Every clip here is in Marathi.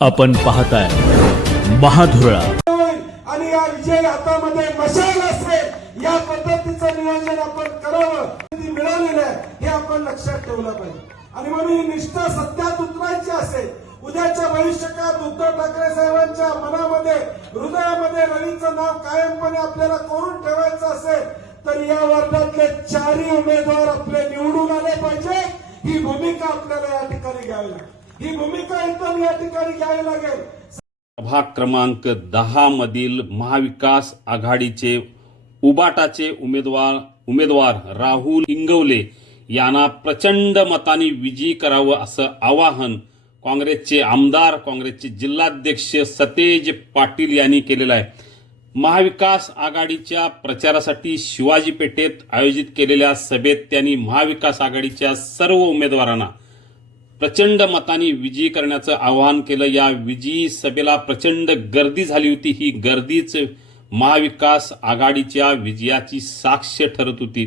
आपण पाहताय महाधुरळा आणि या विजय हातामध्ये मशाल असेल या पद्धतीचं नियोजन आपण करावं. ती मिळालेलं आहे हे आपण लक्षात ठेवलं पाहिजे. आणि म्हणून ही निष्ठा सत्यात उतरायची असेल, उद्याच्या भविष्यकाळात उद्धव ठाकरे साहेबांच्या मनामध्ये हृदयामध्ये रवीचं नाव कायमपणे आपल्याला कोरून ठेवायचं असेल तर या वर्गातले चारही उमेदवार आपले निवडून आले पाहिजे. ही भूमिका आपल्याला या ठिकाणी घ्यावी लागेल. ही भूमिका इथं या ठिकाणी घ्यावी लागेल. प्रभाग क्रमांक 10 मधील महाविकास आघाडीचे उबाटाचे उमेदवार राहुल इंगवले यांना प्रचंड मताने विजयी करावं असं आवाहन काँग्रेसचे आमदार, काँग्रेसचे जिल्हाध्यक्ष सतेज पाटील यांनी केलेलं आहे. महाविकास आघाडीच्या प्रचारासाठी शिवाजी पेठेत आयोजित केलेल्या सभेत त्यांनी महाविकास आघाडीच्या सर्व उमेदवारांना प्रचंड मताने विजयी करण्याचं आवाहन केलं. या विजयी सभेला प्रचंड गर्दी झाली होती. ही गर्दीच महाविकास आघाडीच्या विजयाची साक्ष ठरत होती.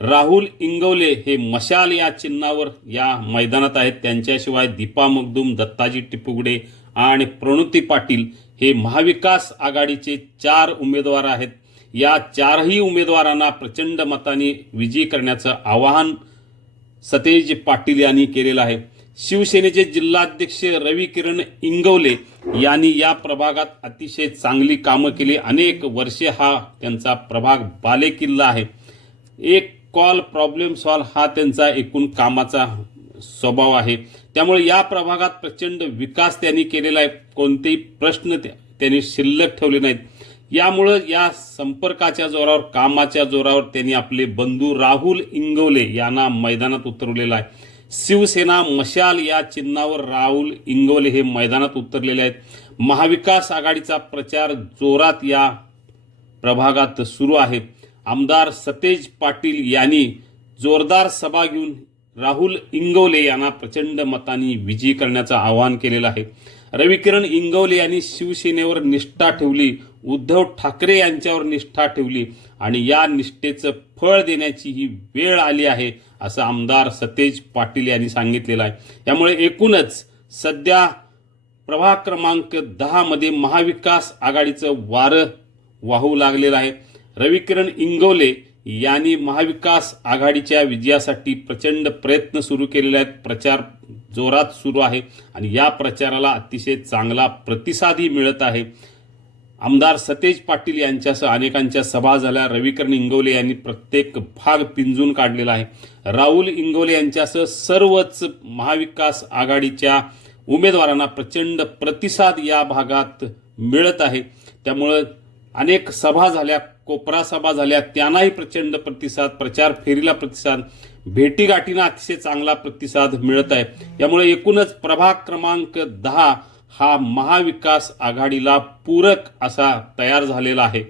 राहुल इंगवले हे मशाल या चिन्हावर या मैदानात आहेत. त्यांच्याशिवाय दीपा मगदूम, दत्ताजी टिपुगडे आणि प्रणुती पाटील हे महाविकास आघाडीचे 4 उमेदवार आहेत. या 4ही उमेदवारांना प्रचंड मताने विजयी करण्याचं आवाहन सतेज पाटील यांनी केलेलं आहे. शिवसेनेचे जिल्हाध्यक्ष रविकिरण इंगवले यांनी या प्रभागात अतिशय चांगली कामं केली. अनेक वर्षे हा त्यांचा प्रभाग बालेकिल्ला आहे. एक कॉल प्रॉब्लेम सॉल्व हा त्यांचा एकूण कामाचा स्वभाव आहे. त्यामुळे या प्रभागात प्रचंड विकास त्यांनी केलेला आहे. कोणतेही प्रश्न त्यांनी शिल्लक ठेवले नाहीत. यामुळं या संपर्काच्या जोरावर, कामाच्या जोरावर त्यांनी आपले बंधू राहुल इंगवले यांना मैदानात उतरवलेला आहे. शिवसेना मशाल या चिन्हावर राहुल इंगवले हे मैदानात उतरलेले आहेत. महाविकास आघाडीचा प्रचार जोरात या प्रभागात सुरू आहे. आमदार सतेज पाटील यांनी जोरदार सभा घेऊन राहुल इंगवले यांना प्रचंड मतांनी विजयी करण्याचं आवाहन केलेलं आहे. रविकिरण इंगवले यांनी शिवसेनेवर निष्ठा ठेवली, उद्धव ठाकरे यांच्यावर निष्ठा ठेवली आणि या निष्ठेचं फळ देण्याची ही वेळ आली आहे असं आमदार सतेज पाटील यांनी सांगितलेलं आहे. त्यामुळे एकूणच सध्या प्रभाग क्रमांक 10 मध्ये महाविकास आघाडीचं वारं वाहू लागलेलं आहे. रविकिरण इंगवले यांनी महाविकास आघाडीच्या विजयासाठी प्रचंड प्रयत्न सुरू केलेले आहेत. प्रचार जोरात सुरू आहे आणि या प्रचाराला अतिशय चांगला प्रतिसादही मिळत आहे. आमदार सतेज पाटील यांच्यासह अनेकांच्या सभा झाल्या. रविकिरण इंगवले यांनी प्रत्येक भाग पिंजून काढलेला आहे. राहुल इंगवले यांच्यासह सर्वच महाविकास आघाडीच्या उमेदवारांना प्रचंड प्रतिसाद या भागात मिळत आहे. त्यामुळं अनेक सभा झाल्या, कोपरा सभा झाल्या, त्यांनाही प्रचंड प्रतिसाद, प्रचार फेरीला प्रतिसाद, भेटीगाठींना अतिशय चांगला प्रतिसाद मिळत आहे. यामुळे एकूणच प्रभाग क्रमांक 10 हा महाविकास आघाडीला पूरक असा तयार झालेला आहे.